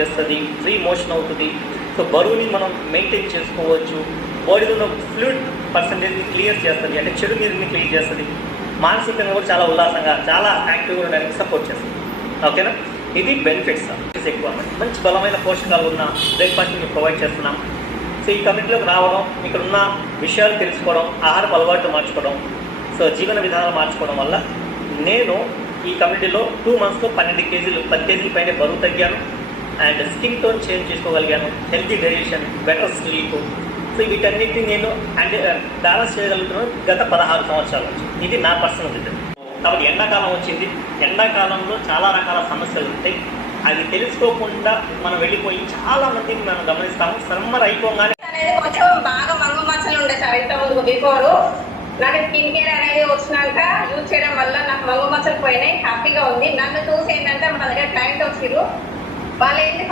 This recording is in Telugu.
చేస్తుంది, ఫ్రీ మోషన్ అవుతుంది. సో బరువుని మనం మెయింటైన్ చేసుకోవచ్చు. బాడీలో ఉన్న ఫ్లూయిడ్ పర్సంటేజ్ని క్లియర్ చేస్తుంది, అంటే చెడు నీరుని క్లియర్ చేస్తుంది. మానసికంగా కూడా చాలా ఉల్లాసంగా, చాలా యాక్టివ్గా ఉండడానికి సపోర్ట్ చేస్తుంది. ఓకేనా, ఇది బెనిఫిట్స్ ఎక్కువ. మంచి బలమైన పోషకాలు ఉన్న బ్రేక్ఫాస్ట్ మేము ప్రొవైడ్ చేస్తున్నాం. సో ఈ కమిటీలోకి రావడం, ఇక్కడ ఉన్న విషయాలు తెలుసుకోవడం, ఆహారపు అలవాట్లు మార్చుకోవడం, సో జీవన విధానాలు మార్చుకోవడం వల్ల నేను ఈ కమిటీలో 2 monthsలో 10 కేజీలు పైన బరువు తగ్గాను. అండ్ స్కిన్ టోన్ చేంజ్ చేసుకోగలిగాను, healthy digestion, better sleep. So వీటన్నిటిని నేను బ్యాలెన్స్ చేయగలుగుతున్నాను గత 16 సంవత్సరాల నుంచి. ఇది నా పర్సనల్ రిజల్ట్. కాబట్టి ఎండాకాలం వచ్చింది. ఎండాకాలంలో చాలా రకాల సమస్యలు ఉంటాయి. అది తెలుసుకోకుండా మనం వెళ్ళిపోయి చాలా మందిని మనం గమనిస్తాము. సమ్మర్ అయిపోగానే అనేది కొంచెం బాగా మంగు మచ్చలు ఉండే సార్. ఇంతకుముందు బిఫోర్ నాకు స్కిన్ కేర్ అనేది వచ్చినాక యూజ్ చేయడం వల్ల నాకు మంగు మచ్చలు పోయినాయి, హ్యాపీగా ఉంది. నన్ను చూసి ఏంటంటే మన దగ్గర క్లయింట్ వచ్చిర్రు, వాళ్ళు ఏంటి